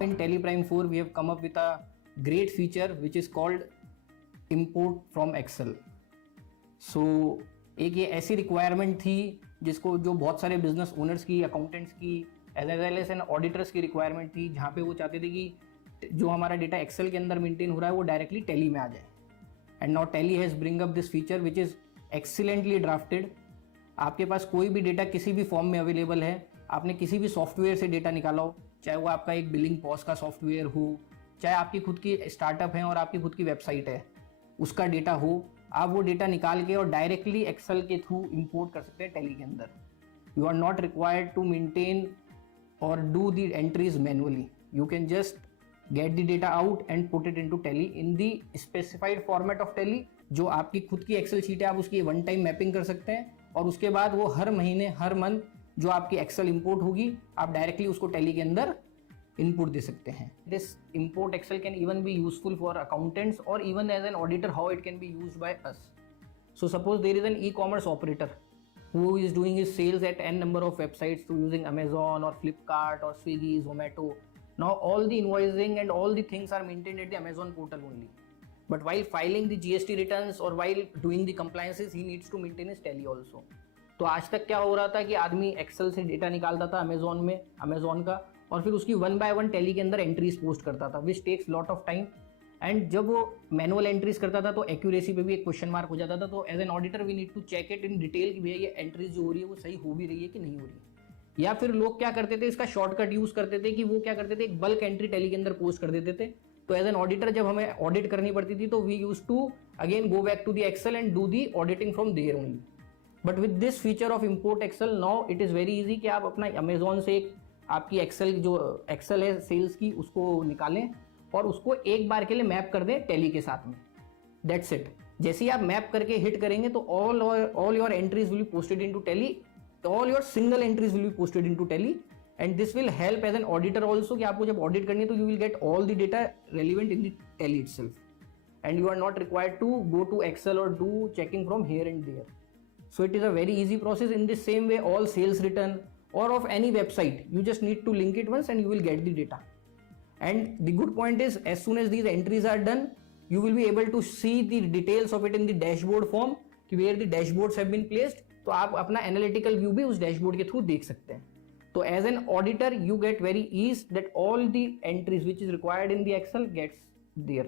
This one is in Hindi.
In Teleprime 4, we have come up with a great feature which is called import from Excel. So एक ये ऐसी रिक्वायरमेंट थी जिसको जो बहुत सारे बिजनेस ओनर्स की, अकाउंटेंट्स की, as well as an auditors की रिक्वायरमेंट थी, जहाँ पे वो चाहते थे कि जो हमारा डेटा एक्सेल के अंदर मेंटेन हो रहा है वो डायरेक्टली टैली में आ जाए. And now tally has bring up this feature which is excellently drafted. आपके पास कोई भी डेटा किसी भी फॉर्म में अवेलेबल है, आपने किसी भी सॉफ्टवेयर से डेटा निकाला हो, चाहे वो आपका एक बिलिंग पॉज का सॉफ्टवेयर हो, चाहे आपकी खुद की स्टार्टअप है और आपकी खुद की वेबसाइट है, उसका डेटा हो, आप वो डेटा निकाल के और डायरेक्टली एक्सेल के थ्रू इंपोर्ट कर सकते हैं टैली के अंदर. You are not required to maintain और do the entries manually. You can just get the data out and put it into Tally in the specified format of Tally. जो आपकी खुद की एक्सेल शीट है, आप उसकी वन टाइम मैपिंग कर सकते हैं और उसके बाद वो हर महीने, हर मंथ जो आपकी एक्सेल इंपोर्ट होगी, आप डायरेक्टली उसको टैली के अंदर इनपुट दे सकते हैं. This import Excel can even be useful for accountants or even as an auditor, how it can be used by us. So suppose there is an e-commerce operator who is doing his sales at n number of websites through using Amazon or Flipkart or Swiggy, Zomato. Now all the invoicing and all the things are maintained at the Amazon portal only. But while filing the GST returns or while doing the compliances, he needs to maintain his tally also. तो आज तक क्या हो रहा था कि आदमी एक्सेल से डेटा निकालता था अमेजोन में, अमेजोन का, और फिर उसकी वन बाय वन टैली के अंदर एंट्रीज पोस्ट करता था, which takes lot of time. And जब वो मैनुअल एंट्रीज करता था तो एक्यूरेसी पे भी एक क्वेश्चन मार्क हो जाता था. तो as an auditor we need to check it in detail कि भैया ये एंट्रीज जो हो रही है वो सही हो भी रही है कि नहीं हो रही है. या फिर लोग क्या करते थे, इसका शॉर्टकट यूज करते थे कि वो क्या करते थे, एक बल्क एंट्री टैली के अंदर पोस्ट कर देते थे. तो एज एन ऑडिटर जब हमें ऑडिट करनी पड़ती थी तो we use to again go back to the Excel and do the auditing from there only. But with this feature of import Excel now it is very easy कि आप अपना अमेजोन से एक आपकी एक्सेल जो एक्सेल है सेल्स की उसको निकालें और उसको एक बार के लिए मैप कर दें टैली के साथ में. That's it. जैसे ही आप मैप करके हिट करेंगे तो all your entries will be posted into Tally, all your single entries will be posted into Tally. And this will help as an auditor also कि आपको जब ऑडिट करनी है तो you will get all the data relevant in the Tally itself and you are not required to go to Excel और do checking from here and there. So it is a very easy process. In this same way, all sales return or of any website, you just need to link it once and you will get the data. And the good point is, as soon as these entries are done, you will be able to see the details of it in the dashboard form, where the dashboards have been placed. तो आप अपना analytical view भी उस dashboard के through देख सकते हैं. तो as an auditor, you get very ease that all the entries which is required in the Excel gets there.